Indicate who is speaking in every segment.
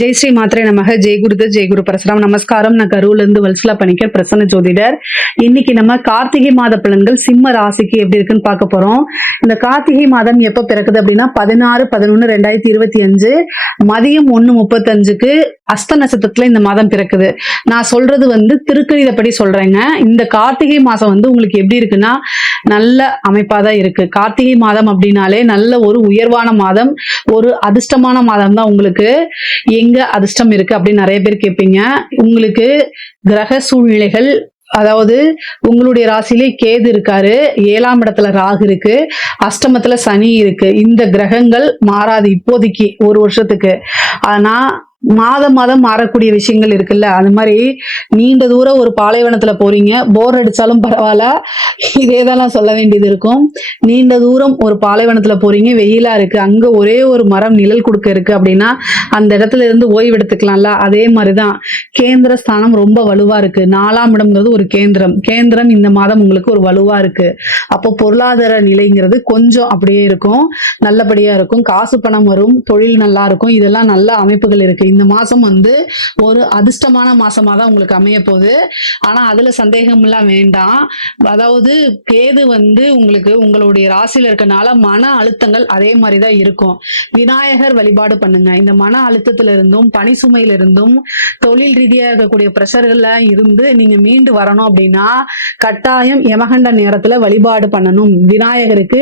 Speaker 1: ஜெய் ஸ்ரீ மாத்திரை நமக. ஜெய் குருது ஜெய் குரு பரசுராம். நமஸ்காரம். நான் கரூர்ல இருந்து வல்சலா பணிக்கர் பிரசன்ன ஜோதிடர். இன்னைக்கு நம்ம கார்த்திகை மாத பலன்கள் சிம்ம ராசிக்கு எப்படி இருக்குன்னு பார்க்க போறோம். இந்த கார்த்திகை மாதம் எப்ப பிறக்குது அப்படின்னா பதினாறு பதினொன்னு ரெண்டாயிரத்தி இருபத்தி அஞ்சு மதியம் ஒன்னு முப்பத்தஞ்சுக்கு அஸ்த நட்சத்திரத்துல இந்த மாதம் பிறக்குது. நான் சொல்றது வந்து திருக்கணிதப்படி சொல்றேங்க. இந்த கார்த்திகை மாசம் வந்து உங்களுக்கு எப்படி இருக்குன்னா நல்ல அமைப்பா தான் இருக்கு. கார்த்திகை மாதம் அப்படின்னாலே நல்ல ஒரு உயர்வான மாதம் ஒரு அதிர்ஷ்டமான மாதம் தான் உங்களுக்கு. எங்க அதிர்ஷ்டம் இருக்கு அப்படின்னு நிறைய பேர் கேட்பீங்க. உங்களுக்கு கிரக சூழ்நிலைகள் அதாவது உங்களுடைய ராசியிலே கேது இருக்காரு ஏழாம் இடத்துல ராகு இருக்கு அஷ்டமத்துல சனி இருக்கு. இந்த கிரகங்கள் மாறாது இப்போதைக்கு ஒரு வருஷத்துக்கு. ஆனா மாதம் மாதம் மாறக்கூடிய விஷயங்கள் இருக்குல்ல? அது மாதிரி நீண்ட தூரம் ஒரு பாலைவனத்துல போறீங்க. போர் அடிச்சாலும் பரவாயில்ல. இதே தான் சொல்ல வேண்டியது இருக்கும். நீண்ட தூரம் ஒரு பாலைவனத்துல போறீங்க. வெயிலா இருக்கு. அங்க ஒரே ஒரு மரம் நிழல் கொடுக்க இருக்கு அப்படின்னா அந்த இடத்துல இருந்து ஓய்வு எடுத்துக்கலாம்ல? அதே மாதிரிதான். கேந்திர ஸ்தானம் ரொம்ப வலுவா இருக்கு. நாலாம் இடம்ங்கிறது ஒரு கேந்திரம். கேந்திரம் இந்த மாதம் உங்களுக்கு ஒரு வலுவா இருக்கு. அப்போ பொருளாதார நிலைங்கிறது கொஞ்சம் அப்படியே இருக்கும். நல்லபடியா இருக்கும். காசு பணம் வரும். தொழில் நல்லா இருக்கும். இதெல்லாம் நல்ல அமைப்புகள் இருக்கு. இந்த மாதம் வந்து ஒரு அதிர்ஷ்டமான மாதமாக தான் உங்களுக்கு அமைய போகுது ஆனால் அதில் சந்தேகமெல்லாம் வேண்டாம். அதாவது கேது வந்து உங்களுக்கு உங்களுடைய ராசியில் இருக்கனால மன அழுத்தங்கள் அதே மாதிரி தான் இருக்கும். விநாயகர் வழிபாடு பண்ணுங்க. இந்த மன அழுத்தத்திலிருந்தும் பனி பணி தொழில் ரீதியாக இருக்கக்கூடிய ப்ரெஷர்களில் இருந்து நீங்கள் மீண்டு வரணும் அப்படின்னா கட்டாயம் யமகண்ட நேரத்தில் வழிபாடு பண்ணணும். விநாயகருக்கு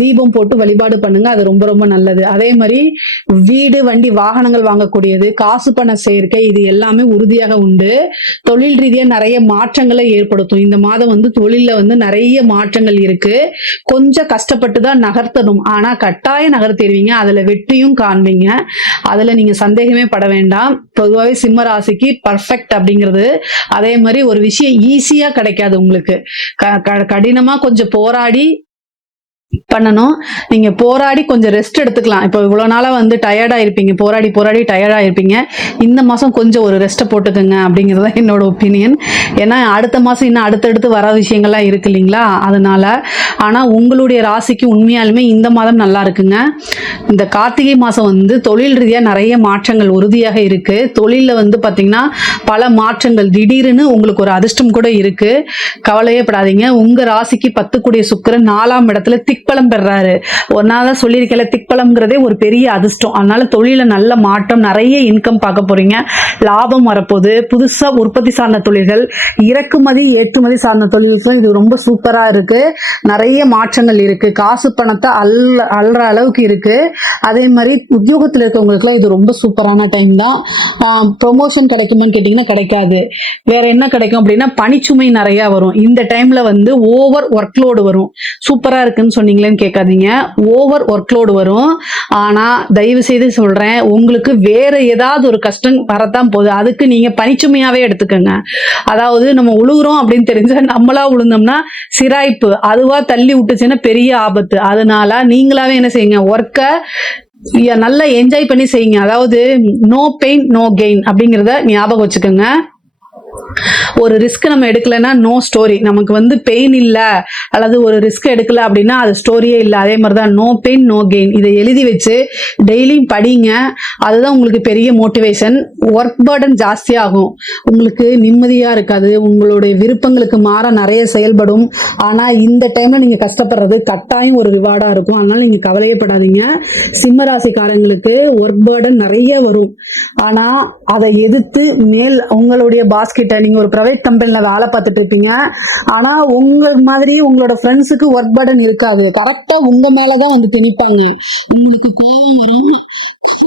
Speaker 1: தீபம் போட்டு வழிபாடு பண்ணுங்க. அது ரொம்ப ரொம்ப நல்லது. அதே மாதிரி வீடு வண்டி வாகனங்கள் வாங்கக்கூடிய வாங்கக்கூடியது காசு பண சேர்க்கை இது எல்லாமே உறுதியாக உண்டு. தொழில் ரீதியாக நிறைய மாற்றங்களை ஏற்படுத்தும். இந்த மாதம் வந்து தொழிலில் வந்து நிறைய மாற்றங்கள் இருக்கு. கொஞ்சம் கஷ்டப்பட்டு தான் நகர்த்தணும். ஆனால் கட்டாயம் நகர்த்திடுவீங்க. அதில் வெற்றியும் காண்பீங்க. அதில் நீங்கள் சந்தேகமே பட வேண்டாம். பொதுவாகவே சிம்ம ராசிக்கு பர்ஃபெக்ட் அப்படிங்கிறது. அதே மாதிரி ஒரு விஷயம் ஈஸியாக கிடைக்காது உங்களுக்கு. க- கடினமாக கொஞ்சம் போராடி பண்ணணும். நீங்க போராடி கொஞ்சம் ரெஸ்ட் எடுத்துக்கலாம். இப்போ இவ்வளவு நாளா வந்து டயர்டா இருப்பீங்க போராடி போராடி டயர்டா இருப்பீங்க இந்த மாசம் கொஞ்சம் ஒரு ரெஸ்ட்டை போட்டுக்கோங்க அப்படிங்கிறது தான் என்னோட ஒப்பீனியன் ஏன்னா அடுத்த மாசம் இன்னும் அடுத்தடுத்து வர விஷயங்கள்லாம் இருக்கு இல்லைங்களா? அதனால ஆனா உங்களுடைய ராசிக்கு உண்மையாலுமே இந்த மாதம் நல்லா இருக்குங்க. இந்த கார்த்திகை மாசம் வந்து தொழில் ரீதியா நிறைய மாற்றங்கள் உறுதியாக இருக்கு. தொழிலில் வந்து பாத்தீங்கன்னா பல மாற்றங்கள். திடீர்னு உங்களுக்கு ஒரு அதிர்ஷ்டம் கூட இருக்கு. கவலையே படாதீங்க. உங்க ராசிக்கு பத்து கூடிய நாலாம் இடத்துல திக்பலம் பெறாரு. ஒன்னால சொல்லியிருக்கல திக்பலம்ங்கிறதே ஒரு பெரிய அதிர்ஷ்டம். அதனால தொழில நல்ல மாற்றம் நிறைய இன்கம் பார்க்க போறீங்க. லாபம் வரப்போகுது. புதுசா உற்பத்தி சார்ந்த தொழில்கள் இறக்குமதி ஏற்றுமதி சார்ந்த தொழில்களும் இது ரொம்ப சூப்பரா இருக்கு. நிறைய மாற்றங்கள் இருக்கு. காசு பணத்தை அல் அல்ற அளவுக்கு இருக்கு. அதே மாதிரி உத்தியோகத்தில் இருக்கவங்களுக்குலாம் இது ரொம்ப சூப்பரான டைம் தான். ப்ரொமோஷன் கிடைக்குமான்னு கேட்டிங்கன்னா கிடைக்காது. வேற என்ன கிடைக்கும் அப்படின்னா பனிச்சுமை நிறைய வரும். இந்த டைம்ல வந்து ஓவர் ஒர்க் லோடு வரும். சூப்பரா இருக்குன்னு சொன்னீங்க. சொன்னீங்களேன்னு கேட்காதீங்க. ஓவர் ஒர்க் லோடு வரும். ஆனா தயவு செய்து சொல்றேன் உங்களுக்கு வேற ஏதாவது ஒரு கஷ்டம் வரத்தான் போகுது. அதுக்கு நீங்க பனிச்சுமையாகவே எடுத்துக்கோங்க. அதாவது நம்ம உழுகுறோம் அப்படின்னு தெரிஞ்சா நம்மளா உளுந்தோம்னா சிராய்ப்பு அதுவா தள்ளி விட்டுச்சுன்னா பெரிய ஆபத்து. அதனால நீங்களாவே என்ன செய்யுங்க ஒர்க்கை நல்லா என்ஜாய் பண்ணி செய்யுங்க. அதாவது நோ பெயின் நோ கெயின் அப்படிங்கிறத ஞாபகம் வச்சுக்கோங்க. ஒரு ரிஸ்க் நம்ம எடுக்கலைன்னா நோ ஸ்டோரி நமக்கு வந்து பெயின் இல்லை அல்லது ஒரு ரிஸ்க் எடுக்கல அப்படின்னா அது ஸ்டோரியே இல்லை. அதே மாதிரி தான் நோ பெயின் நோ கெயின் இதை எழுதி வச்சு டெய்லியும் படிங்க. அதுதான் உங்களுக்கு பெரிய மோட்டிவேஷன் ஒர்க் பேர்டன் ஜாஸ்தியாகும். உங்களுக்கு நிம்மதியாக இருக்காது. உங்களுடைய விருப்பங்களுக்கு மாற நிறைய செயல்படும். ஆனால் இந்த டைமில் நீங்கள் கஷ்டப்படுறது கட்டாயம் ஒரு ரிவார்டாக இருக்கும். அதனால் நீங்கள் கவலையப்படாதீங்க சிம்மராசிக்காரங்களுக்கு சிம்ம ராசிக்காரங்களுக்கு ஒர்க் பேர்டன் நிறைய வரும். ஆனால் அதை எதிர்த்து மேல் உங்களுடைய பாஸ்கிட்ட நீங்கள் ஒரு ப்ரைவேட் கம்பெனில வேலை பார்த்துட்டு இருப்பீங்க. ஆனா உங்க மாதிரி உங்களோட ஃப்ரெண்ட்ஸுக்கு ஒர்க் பர்டன் இருக்காது. கரெக்டா உங்க மேலதான் வந்து திணிப்பாங்க. உங்களுக்கு கோபம் வரும்.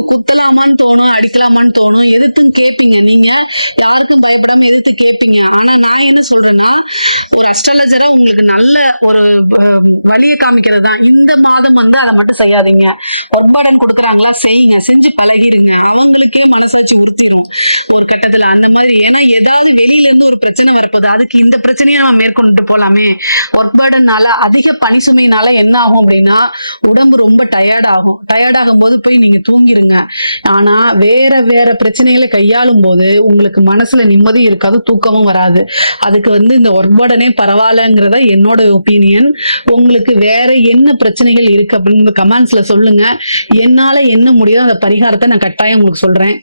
Speaker 1: குத்தலாமான்னு தோணும் அடிக்கலாமான்னு தோணும். எதிர்த்தும் கேட்பீங்க நீங்க யாருக்கும் பயப்படாம எதிர்த்து கேட்பீங்க ஆனா நான் என்ன சொல்றேன்னா ஒரு அஸ்ட்ராலஜரா உங்களுக்கு நல்ல ஒரு வழியை காமிக்கிறது தான். இந்த மாதம் வந்து அதை மட்டும் செய்யாதீங்க. ஒர்க் பர்டன் கொடுக்குறாங்களா செய்யுங்க. செஞ்சு பழகிருங்க. அவங்களுக்கே மனசாட்சி உறுத்திரும். ஒரு கட்டத்துல. அந்த மாதிரி. ஏன்னா ஏதாவது வெளியில ஒரு பிரச்சனை வரப்போகுது. அதுக்கு இந்த பிரச்சனையை நம்ம மேற்கொண்டுட்டு போலாமே. ஒர்க் பேர்டனால அதிக பனி சுமையினால என்ன ஆகும் அப்படின்னா உடம்பு ரொம்ப டயர்ட் ஆகும். டயர்ட் ஆகும் போது போய் நீங்க தூங்கிருங்க. ஆனா வேற வேற பிரச்சனைகளை கையாளும் போது உங்களுக்கு மனசுல நிம்மதி இருக்காது தூக்கமும் வராது. அதுக்கு வந்து இந்த ஒர்க் பேர்டனே பரவாயில்லங்கிறத என்னோட ஒப்பீனியன் உங்களுக்கு வேற என்ன பிரச்சனைகள் இருக்கு அப்படின்னு கமெண்ட்ஸ்ல சொல்லுங்க. என்னால என்ன முடியுதோ அந்த பரிகாரத்தை நான் கட்டாயம் உங்களுக்கு சொல்றேன்.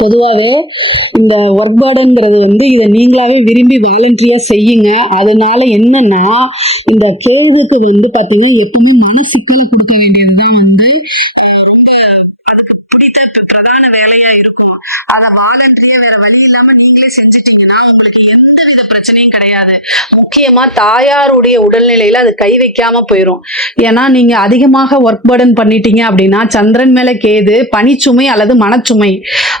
Speaker 1: பொதுவாகவே இந்த ஒர்க் பேர்டுங்கிறது வந்து இதை நீங்களாவே விரும்பி வாலண்டரியாக செய்யுங்க. அதனால என்னன்னா இந்த கேதுக்கு வந்து பார்த்தீங்கன்னா எப்பவுமே மன சிக்கலை கொடுக்க வேண்டியது தான் வந்து ரொம்ப அதுக்கு பிடித்த பிரதான வேலையாக இருக்கும். அதை வாலண்டரியாக வேற வழி இல்லாமல் நீங்களே செஞ்சிட்டிங்கன்னா உங்களுக்கு எந்த வித பிரச்சனையும் கிடையாது. முக்கியமாக தாயாருடைய உடல்நிலையில் அது கை வைக்காமல் போயிடும் ஏன்னா நீங்கள் அதிகமாக ஒர்க் பேர்டன் பண்ணிட்டீங்க அப்படின்னா சந்திரன் மேலே கேது பனிச்சுமை அல்லது மனச்சுமை.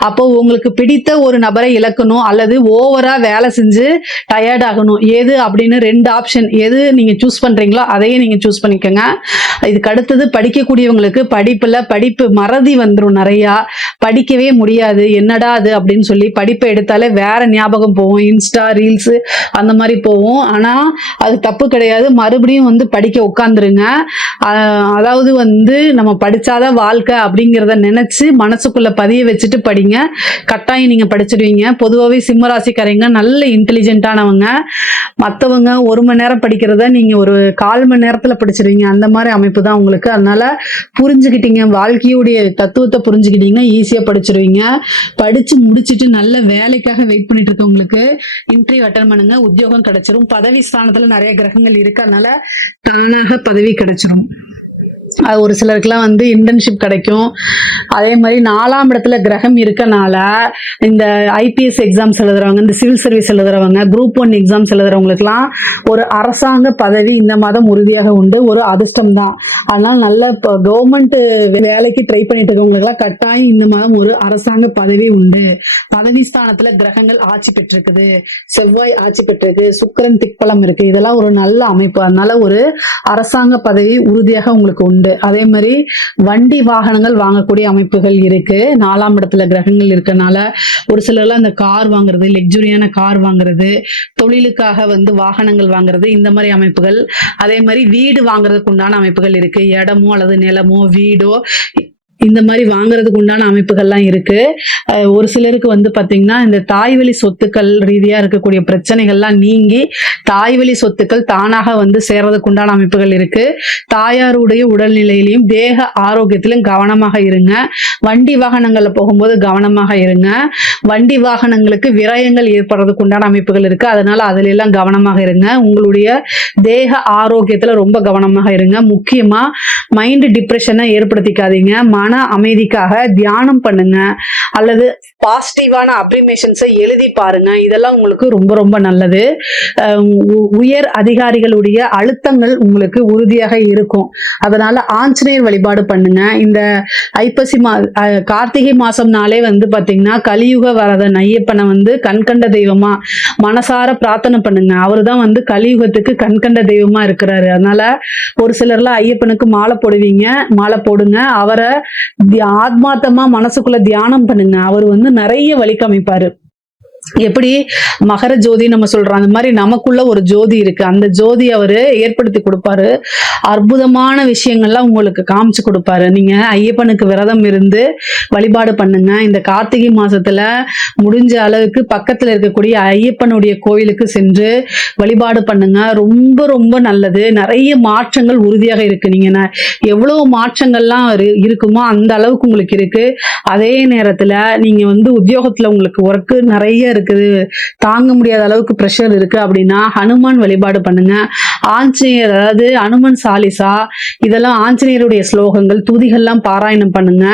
Speaker 1: அப்போ உங்களுக்கு பிடித்த ஒரு நபரை இழக்கணும் அல்லது ஓவரா வேலை செஞ்சு டயர்ட் ஆகணும். எது அப்படின்னு ரெண்டு ஆப்ஷன் எது நீங்க சூஸ் பண்றீங்களோ அதையே நீங்க சூஸ் பண்ணிக்கோங்க. இதுக்கு அடுத்தது படிக்கக்கூடியவங்களுக்கு படிப்புல படிப்பு மறதி வந்துடும் நிறையா. படிக்கவே முடியாது. என்னடா அது அப்படின்னு சொல்லி படிப்பை எடுத்தாலே வேற ஞாபகம் போகும். இன்ஸ்டா ரீல்ஸ் அந்த மாதிரி போகும். ஆனா அது தப்பு கிடையாது. மறுபடியும் வந்து படிக்க உட்காந்துருங்க அதாவது வந்து நம்ம படிச்சாதான் வாழ்க்கை அப்படிங்கிறத நினைச்சு மனசுக்குள்ள பதிய வச்சுட்டு படிங்க. கட்டாயம் நீங்க படிச்சிடுவீங்க பொதுவாகவே சிம்மராசிக்காரங்க நல்ல இன்டெலிஜென்ட்டானவங்க மற்றவங்க ஒரு மணி நேரம் படிக்கிறத நீங்க ஒரு கால் மணி நேரத்தில் படிச்சிடுவீங்க அந்த மாதிரி அமைப்பு தான் உங்களுக்கு. அதனால புரிஞ்சுக்கிட்டீங்க. வாழ்க்கையுடைய தத்துவத்தை புரிஞ்சுக்கிட்டீங்கன்னா ஈஸியா படிச்சிடுவீங்க படிச்சு முடிச்சிட்டு நல்ல வேலைக்காக வெயிட் பண்ணிட்டு இருக்கவங்களுக்கு இன்டர்வியூ அட்டன் பண்ணுங்க. உத்தியோகம் கிடைச்சிரும். பதவி ஸ்தானத்துல நிறைய கிரகங்கள் இருக்கு. அதனால தானாக பதவி கிடைச்சிரும். ஒரு சிலருக்குலாம் வந்து இன்டர்ன்ஷிப் கிடைக்கும். அதே மாதிரி நாலாம் இடத்துல கிரகம் இருக்கனால இந்த ஐபிஎஸ் எக்ஸாம்ஸ் எழுதுறவங்க இந்த சிவில் சர்வீஸ் எழுதுறவங்க குரூப் ஒன் எக்ஸாம்ஸ் எழுதுறவங்களுக்குலாம் ஒரு அரசாங்க பதவி இந்த மாதம் உறுதியாக உண்டு. ஒரு அதிர்ஷ்டம் தான். அதனால நல்ல இப்போ கவர்மெண்ட் வேலைக்கு ட்ரை பண்ணிட்டு இருக்கவங்களுக்குலாம் கட்டாயம் இந்த மாதம் ஒரு அரசாங்க பதவி உண்டு. பதவி ஸ்தானத்துல கிரகங்கள் ஆட்சி பெற்றிருக்குது. செவ்வாய் ஆட்சி பெற்றிருக்கு. சுக்கிரன் திக்பலம் இருக்கு. இதெல்லாம் ஒரு நல்ல அமைப்பு. அதனால ஒரு அரசாங்க பதவி உறுதியாக உங்களுக்கு உண்டு. அதே மாதிரி வண்டி வாகனங்கள் வாங்கக்கூடிய அமைப்புகள் இருக்கு. நாலாம் இடத்துல கிரகங்கள் இருக்கனால ஒரு சிலர்லாம் அந்த கார் வாங்குறது லெக்ஸுரியான கார் வாங்குறது தொழிலுக்காக வந்து வாகனங்கள் வாங்குறது இந்த மாதிரி அமைப்புகள். அதே மாதிரி வீடு வாங்குறதுக்கு உண்டான அமைப்புகள் இருக்கு. இடமோ அல்லது நிலமோ வீடோ இந்த மாதிரி வாங்குறதுக்கு உண்டான அமைப்புகள்லாம் இருக்கு. ஒரு சிலருக்கு வந்து பாத்தீங்கன்னா இந்த தாய்வழி சொத்துக்கள் ரீதியா இருக்கக்கூடிய பிரச்சனைகள்லாம் நீங்கி தாய்வழி சொத்துக்கள் தானாக வந்து சேர்றதுக்கு உண்டான அமைப்புகள் இருக்கு. தாயாருடைய உடல்நிலையிலையும் தேக ஆரோக்கியத்திலும் கவனமாக இருங்க. வண்டி வாகனங்கள்ல போகும்போது கவனமாக இருங்க. வண்டி வாகனங்களுக்கு விரயங்கள் ஏற்படுறதுக்கு உண்டான அமைப்புகள் இருக்கு. அதனால அதுல எல்லாம் கவனமாக இருங்க. உங்களுடைய தேக ஆரோக்கியத்துல ரொம்ப கவனமாக இருங்க. முக்கியமா மைண்ட் டிப்ரெஷனை ஏற்படுத்திக்காதீங்க. மன அமைதிக்காக தியானம் பண்ணுங்க. அல்லது பாசிட்டிவான அப்ரிமேஷன்ஸை எழுதி பாருங்க. இதெல்லாம் உங்களுக்கு ரொம்ப ரொம்ப நல்லது. உ- உயர் அதிகாரிகளுடைய அழுத்தங்கள் உங்களுக்கு உறுதியாக இருக்கும். அதனால ஆஞ்சநேயர் வழிபாடு பண்ணுங்க. இந்த ஐப்பசி மா கார்த்திகை மாசம்னாலே வந்து பாத்தீங்கன்னா கலியுக வரதன் ஐயப்பனை வந்து கண்கண்ட தெய்வமா மனசார பிரார்த்தனை பண்ணுங்க. அவர் தான் வந்து கலியுகத்துக்கு கண்கண்ட தெய்வமா இருக்கிறாரு. அதனால ஒரு சிலர்லாம் ஐயப்பனுக்கு மாலை போடுவீங்க. மாலை போடுங்க. அவரை ஆத்மாத்தமா மனசுக்குள்ள தியானம் பண்ணுங்க. அவர் வந்து நிறைய வழி காமிப்பாரு. எப்படி மகர ஜோதி நம்ம சொல்றோம் அந்த மாதிரி நமக்குள்ள ஒரு ஜோதி இருக்கு. அந்த ஜோதி அவரு ஏற்படுத்தி கொடுப்பாரு. அற்புதமான விஷயங்கள்லாம் உங்களுக்கு காமிச்சு கொடுப்பாரு. நீங்க ஐயப்பனுக்கு விரதம் இருந்து வழிபாடு பண்ணுங்க. இந்த கார்த்திகை மாசத்துல முடிஞ்ச அளவுக்கு பக்கத்துல இருக்கக்கூடிய ஐயப்பனுடைய கோயிலுக்கு சென்று வழிபாடு பண்ணுங்க. ரொம்ப ரொம்ப நல்லது. நிறைய மாற்றங்கள் உறுதியாக இருக்கு. நீங்க எவ்வளவு மாற்றங்கள்லாம் இரு- இருக்குமோ அந்த அளவுக்கு உங்களுக்கு இருக்கு. அதே நேரத்துல நீங்க வந்து உத்தியோகத்துல உங்களுக்கு ஒர்க்கு நிறைய இருக்குது. தாங்க முடியாத அளவுக்கு ப்ரெஷர் இருக்கு. அப்படின்னா ஹனுமான் வழிபாடு பண்ணுங்க. ஆஞ்சநேயர் அதாவது அனுமன் சாலிசா இதெல்லாம் ஆஞ்சநேயருடைய ஸ்லோகங்கள் துதிகள்லாம் பாராயணம் பண்ணுங்க.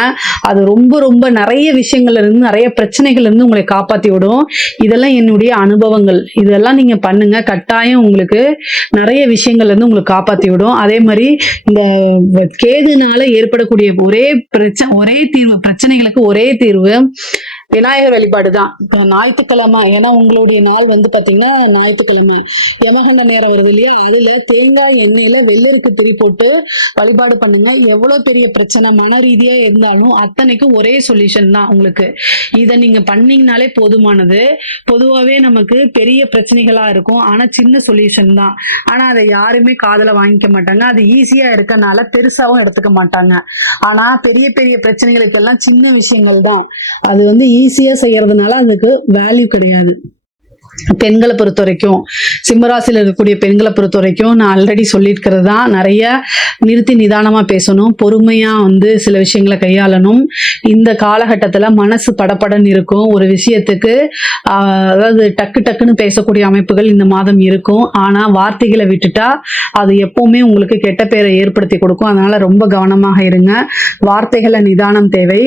Speaker 1: அது ரொம்ப ரொம்ப நிறைய விஷயங்கள்ல இருந்து நிறைய பிரச்சனைகள்ல இருந்து உங்களை காப்பாத்தி விடும். இதெல்லாம் என்னுடைய அனுபவங்கள். இதெல்லாம் நீங்க பண்ணுங்க. கட்டாயம் உங்களுக்கு நிறைய விஷயங்கள்ல இருந்து உங்களுக்கு காப்பாத்தி விடும். அதே மாதிரி இந்த கேதுனால ஏற்படக்கூடிய ஒரே பிரச்சனை ஒரே தீர்வு பிரச்சனைகளுக்கு ஒரே தீர்வு. விநாயகர் வழிபாடு தான் ஞாயிற்றுக்கிழமை ஏன்னா உங்களுடைய நாள் வந்து பார்த்தீங்கன்னா ஞாயிற்றுக்கிழமை. யமகண்ட நேரம் வருது இல்லையா? அதில் தேங்காய் எண்ணெயில் வெள்ளருக்கு திரி போட்டு வழிபாடு பண்ணுங்க. எவ்வளோ பெரிய பிரச்சனை? மன ரீதியாக இருந்தாலும் அத்தனைக்கும் ஒரே சொல்யூஷன் தான் உங்களுக்கு. இதை நீங்கள் பண்ணிங்கனாலே போதுமானது. பொதுவாகவே நமக்கு பெரிய பிரச்சனைகளாக இருக்கும். ஆனால் சின்ன சொல்யூஷன் தான். ஆனால் அதை யாருமே காதில் வாங்கிக்க மாட்டாங்க. அது ஈஸியாக இருக்கனால பெருசாகவும் எடுத்துக்க மாட்டாங்க. ஆனால் பெரிய பெரிய பிரச்சனைகளுக்கெல்லாம் சின்ன விஷயங்கள் தான். அது வந்து ஈஸியா செய்யறதுனால அதுக்கு வேல்யூ கிடையாது. பெண்களை பொறுத்த வரைக்கும் சிம்மராசியில் இருக்கக்கூடிய பெண்களை பொறுத்த வரைக்கும் நான் ஆல்ரெடி சொல்லியிருக்கிறது தான் நிறைய நிறுத்தி நிதானமாக பேசணும் பொறுமையாக வந்து சில விஷயங்களை கையாளணும். இந்த காலகட்டத்தில் மனசு படப்படன்னு இருக்கும். ஒரு விஷயத்துக்கு அதாவது டக்கு டக்குன்னு பேசக்கூடிய அமைப்புகள் இந்த மாதம் இருக்கும். ஆனால் வார்த்தைகளை விட்டுட்டா அது எப்பவுமே உங்களுக்கு கெட்ட பேரை ஏற்படுத்தி கொடுக்கும். அதனால ரொம்ப கவனமாக இருங்க. வார்த்தைகளை நிதானம் தேவை.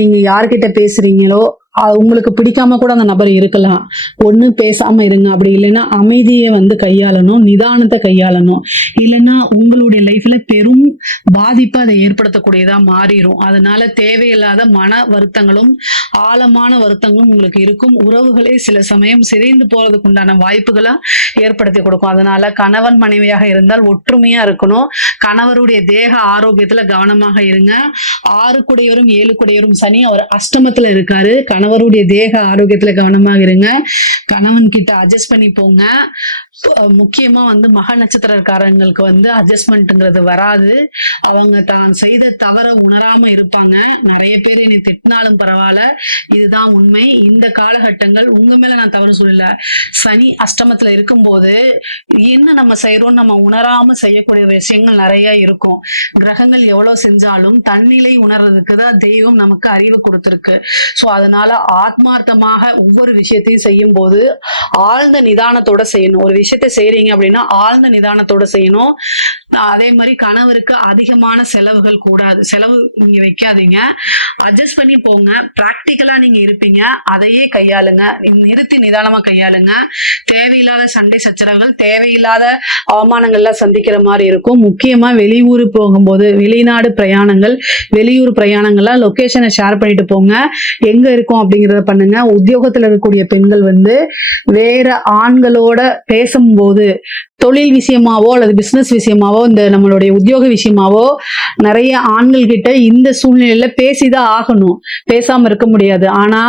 Speaker 1: நீங்கள் யார்கிட்ட பேசுகிறீங்களோ உங்களுக்கு பிடிக்காம கூட அந்த நபர் இருக்கலாம். ஒண்ணு பேசாம இருங்க. அப்படி இல்லைன்னா அமைதியை வந்து கையாளணும் நிதானத்தை கையாளணும். இல்லைன்னா உங்களுடைய லைஃப்ல பெரும் பாதிப்பு அதை ஏற்படுத்தக்கூடியதா மாறிடும் அதனால தேவையில்லாத மன வருத்தங்களும் ஆழமான வருத்தங்களும் உங்களுக்கு இருக்கும். உறவுகளே சில சமயம் சிதைந்து போறதுக்கு உண்டான வாய்ப்புகளை ஏற்படுத்தி கொடுக்கும். அதனால கணவன் மனைவியாக இருந்தால் ஒற்றுமையா இருக்கணும். கணவருடைய தேக ஆரோக்கியத்துல கவனமாக இருங்க. ஆறு குடையவரும் ஏழு குடையவரும் சனி அவர் அஷ்டமத்துல இருக்காரு. கணவருடைய தேக ஆரோக்கியத்துல கவனமாக இருங்க. கணவன் கிட்ட அட்ஜஸ்ட் பண்ணி போங்க. முக்கியமாக முக்கியமா வந்து மக நட்சத்திரக்காரங்களுக்கு வந்து அட்ஜஸ்ட்மெண்ட்டுங்கிறது வராது. அவங்க தான் செய்த தவற உணராம இருப்பாங்க. நிறைய பேர் என்னை திட்டினாலும் பரவாயில்ல. இதுதான் உண்மை. இந்த காலகட்டங்கள் உங்க மேல நான் தவறு சொல்லல. சனி அஷ்டமத்துல இருக்கும்போது என்ன நம்ம செய்யறோம் நம்ம உணராம செய்யக்கூடிய விஷயங்கள் நிறைய இருக்கும். கிரகங்கள் எவ்வளவு செஞ்சாலும் தன்னிலை உணர்றதுக்கு தான் தெய்வம் நமக்கு அறிவு கொடுத்துருக்கு. ஸோ அதனால ஆத்மார்த்தமாக ஒவ்வொரு விஷயத்தையும் செய்யும் போது ஆழ்ந்த நிதானத்தோட செய்யணும். ஒரு விஷயத்த செய்யறீங்க அப்படின்னா ஆழ்ந்த நிதானத்தோட செய்யணும். அதே மாதிரி கணவருக்கு அதிகமான செலவுகள் கூடாது. செலவு நீங்க வைக்காதீங்க. அட்ஜஸ்ட் பண்ணி போங்க. ப்ராக்டிக்கலா நீங்க இருப்பீங்க. அதையே கையாளுங்க. நிறுத்தி நிதானமா கையாளுங்க. தேவையில்லாத சண்டை சச்சரவுகள் தேவையில்லாத அவமானங்கள்லாம் சந்திக்கிற மாதிரி இருக்கும். முக்கியமா வெளியூர் போகும்போது வெளிநாடு பிரயாணங்கள் வெளியூர் பிரயாணங்கள்லாம் லொகேஷனை ஷேர் பண்ணிட்டு போங்க. எங்க இருக்கும் அப்படிங்கிறத பண்ணுங்க. உத்தியோகத்துல இருக்கக்கூடிய பெண்கள் வந்து வேற ஆண்களோட பேசும்போது தொழில் விஷயமாவோ அல்லது பிசினஸ் விஷயமாவோ இந்த நம்மளுடைய உத்தியோக விஷயமாவோ நிறைய ஆண்கள் கிட்ட இந்த சூழ்நிலையில பேசிதான் ஆகணும். பேசாம இருக்க முடியாது. ஆனா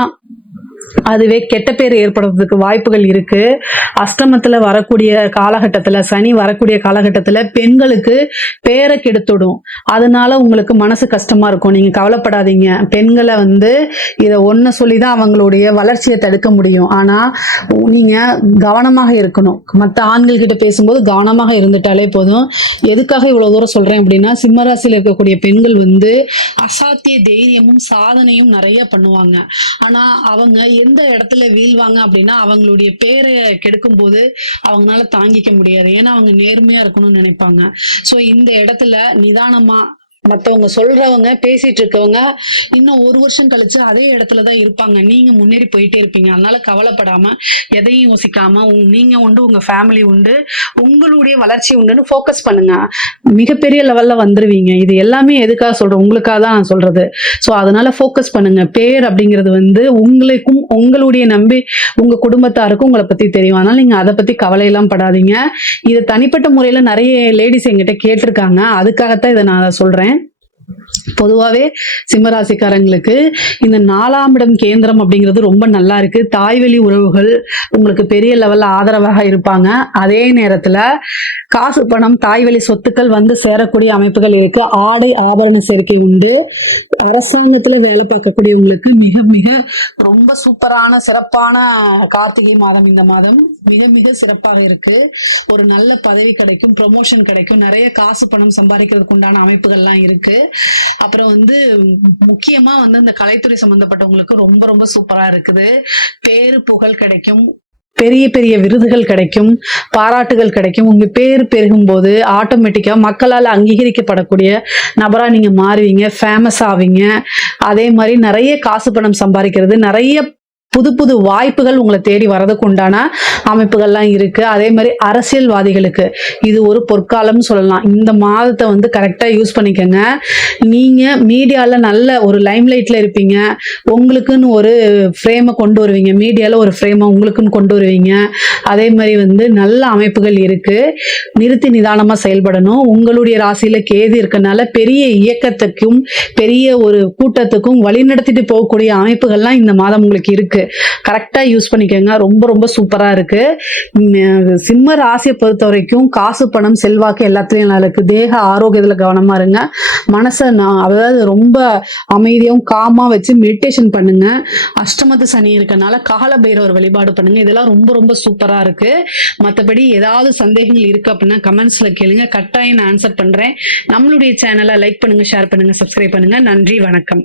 Speaker 1: அதுவே கெட்ட பேர் ஏற்படுறதுக்கு வாய்ப்புகள் இருக்கு. அஷ்டமத்துல வரக்கூடிய காலகட்டத்துல சனி வரக்கூடிய காலகட்டத்துல பெண்களுக்கு பேரை கெடுத்துடும். அதனால உங்களுக்கு மனசு கஷ்டமா இருக்கும். நீங்க கவலைப்படாதீங்க. பெண்களை வந்து இதை ஒன்ன சொல்லி தான் அவங்களுடைய வளர்ச்சியை தடுக்க முடியும். ஆனா நீங்க கவனமாக இருக்கணும். மற்ற ஆண்கள் கிட்ட பேசும்போது கவனமாக இருந்துட்டாலே போதும். எதுக்காக இவ்வளவு தூரம் சொல்றேன் அப்படின்னா சிம்மராசியில் இருக்கக்கூடிய பெண்கள் வந்து அசாத்திய தைரியமும் சாதனையும் நிறைய பண்ணுவாங்க. ஆனா அவங்க எந்த இடத்துல வீழ்வாங்க அப்படின்னா அவங்களுடைய பேரை கெடுக்கும் போது அவங்களால தாங்கிக்க முடியாது. ஏன்னா அவங்க நேர்மையா இருக்கணும்னு நினைப்பாங்க. ஸோ இந்த இடத்துல நிதானமா மற்றவங்க சொல்றவங்க பேசிட்டு இருக்கவங்க இன்னும் ஒரு வருஷம் கழிச்சு அதே இடத்துல தான் இருப்பாங்க. நீங்க முன்னேறி போயிட்டே இருப்பீங்க. அதனால கவலைப்படாம எதையும் யோசிக்காம உங் நீங்க உண்டு உங்க ஃபேமிலி உண்டு உங்களுடைய வளர்ச்சி உண்டுன்னு ஃபோக்கஸ் பண்ணுங்க. மிகப்பெரிய லெவல்ல வந்துருவீங்க. இது எல்லாமே எதுக்காக சொல்றேன் உங்களுக்காக தான் நான் சொல்றது. ஸோ அதனால ஃபோக்கஸ் பண்ணுங்க. பேர் அப்படிங்கிறது வந்து உங்களுக்கும் உங்களுடைய நம்பி உங்க குடும்பத்தாருக்கும் உங்களை பத்தி தெரியும். அதனால நீங்க அதை பத்தி கவலையெல்லாம் படாதீங்க. இது தனிப்பட்ட முறையில நிறைய லேடிஸ் எங்கிட்ட கேட்டிருக்காங்க. அதுக்காகத்தான் இதை நான் சொல்றேன். பொதுவாகவே சிம்மராசிக்காரங்களுக்கு இந்த நாலாம் இடம் கேந்திரம் அப்படிங்கிறது ரொம்ப நல்லா இருக்கு. தாய்வழி உறவுகள் உங்களுக்கு பெரிய லெவலில் ஆதரவாக இருப்பாங்க. அதே நேரத்தில் காசு பணம் தாய்வழி சொத்துக்கள் வந்து சேரக்கூடிய அமைப்புகள் இருக்கு. ஆடை ஆபரண சேர்க்கை உண்டு. அரசாங்கத்தில் வேலை பார்க்கக்கூடியவங்களுக்கு மிக மிக ரொம்ப சூப்பரான சிறப்பான கார்த்திகை மாதம் இந்த மாதம். மிக மிக சிறப்பாக இருக்கு. ஒரு நல்ல பதவி கிடைக்கும் ப்ரொமோஷன் கிடைக்கும். நிறைய காசு பணம் சம்பாதிக்கிறதுக்கு உண்டான அமைப்புகள்லாம் இருக்குது அப்புறம் வந்து முக்கியமா வந்து இந்த கலைத்துறை சம்பந்தப்பட்டவங்களுக்கு ரொம்ப ரொம்ப சூப்பரா இருக்குது. பேரு புகழ் கிடைக்கும். பெரிய பெரிய விருதுகள் கிடைக்கும். பாராட்டுகள் கிடைக்கும். உங்க பேர் பெருகும் போது ஆட்டோமேட்டிக்கா மக்களால் அங்கீகரிக்கப்படக்கூடிய நபரா நீங்க மாறுவீங்க ஃபேமஸ் ஆவீங்க. அதே மாதிரி நிறைய காசு பணம் சம்பாதிக்கிறது நிறைய புது புது வாய்ப்புகள் உங்களை தேடி வரதுக்கு உண்டான அமைப்புகள்லாம் இருக்கு. அதே மாதிரி அரசியல்வாதிகளுக்கு இது ஒரு பொற்காலம்னு சொல்லலாம். இந்த மாதத்தை வந்து கரெக்டாக யூஸ் பண்ணிக்கோங்க. நீங்க மீடியால நல்ல ஒரு லைம்லைட்டில் இருப்பீங்க. உங்களுக்குன்னு ஒரு ஃப்ரேமை கொண்டு வருவீங்க. மீடியால ஒரு ஃப்ரேமை உங்களுக்குன்னு கொண்டு வருவீங்க. அதே மாதிரி வந்து நல்ல அமைப்புகள் இருக்கு. நிறுத்தி நிதானமா செயல்படணும். உங்களுடைய ராசியில கேது இருக்கனால பெரிய இயக்கத்துக்கும் பெரிய ஒரு கூட்டத்துக்கும் வழிநடத்திட்டு போகக்கூடிய அமைப்புகள்லாம் இந்த மாதம் உங்களுக்கு இருக்கு. கரெக்டா யூஸ் பண்ணிக்கோங்க. ரொம்ப ரொம்ப சூப்பராக இருக்கு. சிம்ம ராசியை பொறுத்த வரைக்கும் காசு பணம் செல்வாக்கு எல்லாத்துலேயும் நல்லா இருக்குது தேக ஆரோக்கியத்தில் கவனமா இருங்க. மனசை நான் அதாவது ரொம்ப அமைதியாகவும் காமாக வச்சு மெடிடேஷன் பண்ணுங்க. அஷ்டமத்து சனி இருக்கனால கால பைரவர் வழிபாடு பண்ணுங்க. இதெல்லாம் ரொம்ப ரொம்ப சூப்பராக இருக்கு. மற்றபடி ஏதாவது சந்தேகங்கள் இருக்குது அப்படின்னா கமெண்ட்ஸ்ல கேளுங்க. கட்டாயம் நான் ஆன்சர் பண்ணுறேன் நம்மளுடைய சேனலை லைக் பண்ணுங்க ஷேர் பண்ணுங்கள் சப்ஸ்கிரைப் பண்ணுங்க. நன்றி வணக்கம்.